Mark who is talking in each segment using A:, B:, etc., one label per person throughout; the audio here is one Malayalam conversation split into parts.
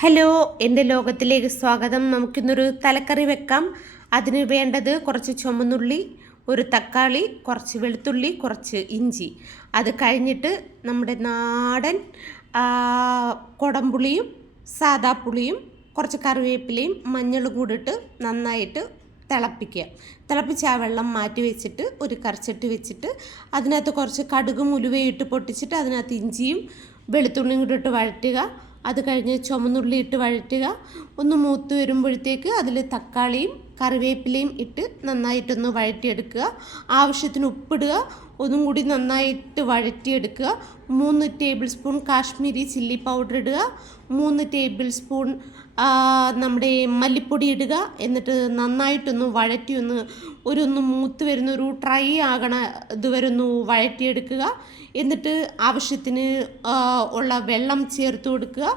A: ഹലോ എന്റെ ലോകത്തിലേക്ക് സ്വാഗതം. നമുക്കിന്നൊരു തലക്കറി വെക്കാം. അതിന് വേണ്ടത് കുറച്ച് ചുമന്നുള്ളി ഒരു തക്കാളി കുറച്ച് വെളുത്തുള്ളി കുറച്ച് ഇഞ്ചി. അത് കഴിഞ്ഞിട്ട് നമ്മുടെ നാടൻ കുടംപുളിയും സാദാ പുളിയും കുറച്ച് കറിവേപ്പിലയും മഞ്ഞൾ കൂടിയിട്ട് നന്നായിട്ട് തിളപ്പിക്കുക. തിളപ്പിച്ച് ആ വെള്ളം മാറ്റി വെച്ചിട്ട് ഒരു കറിച്ചട്ടി വെച്ചിട്ട് അതിനകത്ത് കുറച്ച് കടുകും ഉലുവയും ഇട്ട് പൊട്ടിച്ചിട്ട് അതിനകത്ത് ഇഞ്ചിയും വെളുത്തുള്ളിയും കൂടിയിട്ട് വഴറ്റുക. അത് കഴിഞ്ഞ് ചുമന്നുള്ളി ഇട്ട് വഴറ്റുക. ഒന്ന് മൂത്ത് വരുമ്പോഴത്തേക്ക് അതിൽ തക്കാളിയും കറിവേപ്പിലയും ഇട്ട് നന്നായിട്ടൊന്ന് വഴറ്റിയെടുക്കുക. ആവശ്യത്തിന് ഉപ്പിടുക. ഒന്നും കൂടി നന്നായിട്ട് വഴറ്റിയെടുക്കുക. മൂന്ന് tablespoon Kashmiri chilli powder ഇടുക. മൂന്ന് ടേബിൾ സ്പൂൺ നമ്മുടെ മല്ലിപ്പൊടി ഇടുക. എന്നിട്ട് നന്നായിട്ടൊന്ന് വഴറ്റി ഒന്ന് ഒരു ഒന്ന് മൂത്ത് വരുന്ന ഒരു ട്രൈ ആകണ ഇതുവരെ ഒന്ന് വഴറ്റിയെടുക്കുക. എന്നിട്ട് ആവശ്യത്തിന് ഉള്ള വെള്ളം ചേർത്ത് കൊടുക്കുക.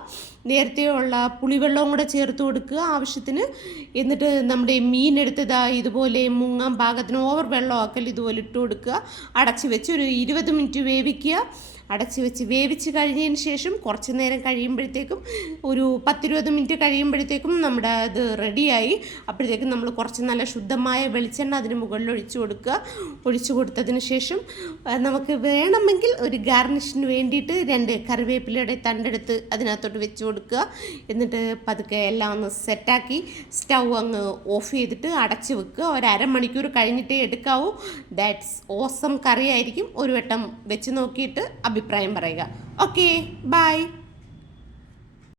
A: നേരത്തെ ഉള്ള പുളിവെള്ളവും കൂടെ ചേർത്ത് കൊടുക്കുക ആവശ്യത്തിന്. എന്നിട്ട് നമ്മുടെ മീൻ എടുത്തതാ ഇതുപോലെ മുങ്ങാൻ പാകത്തിന് ഓവർ വെള്ളമാക്കൽ ഇതുപോലെ ഇട്ട് കൊടുക്കുക. അടച്ച് വെച്ച് ഒരു ഇരുപത് മിനിറ്റ് വേവിക്കുക. അടച്ച് വെച്ച് വേവിച്ച് കഴിഞ്ഞതിന് ശേഷം കുറച്ച് നേരം കഴിയുമ്പോഴത്തേക്കും ഒരു പത്തിരുപത് മിനിറ്റ് കഴിയുമ്പോഴത്തേക്കും നമ്മുടെ അത് റെഡിയായി. അപ്പോഴത്തേക്കും നമ്മൾ കുറച്ച് നല്ല ശുദ്ധമായ വെളിച്ചെണ്ണ അതിന് മുകളിൽ ഒഴിച്ചു കൊടുക്കുക. ഒഴിച്ചു കൊടുത്തതിന് ശേഷം നമുക്ക് വേണമെങ്കിൽ ഒരു ഗാർണിഷിന് വേണ്ടിയിട്ട് രണ്ട് കറിവേപ്പിലയുടെ തണ്ടെടുത്ത് അതിനകത്തോട്ട് വെച്ച് കൊടുക്കുക. എന്നിട്ട് പതുക്കെ എല്ലാം ഒന്ന് സെറ്റാക്കി സ്റ്റൗ അങ്ങ് ഓഫ് ചെയ്തിട്ട് അടച്ച് വെക്കുക. ഒരു അരമണിക്കൂർ കഴിഞ്ഞിട്ടേ എടുക്കാവൂ. ദാറ്റ്സ് ഓസം കറിയായിരിക്കും. ഒരു വട്ടം വെച്ച് നോക്കിയിട്ട് അഭിപ്രായം പറയുക. Okay bye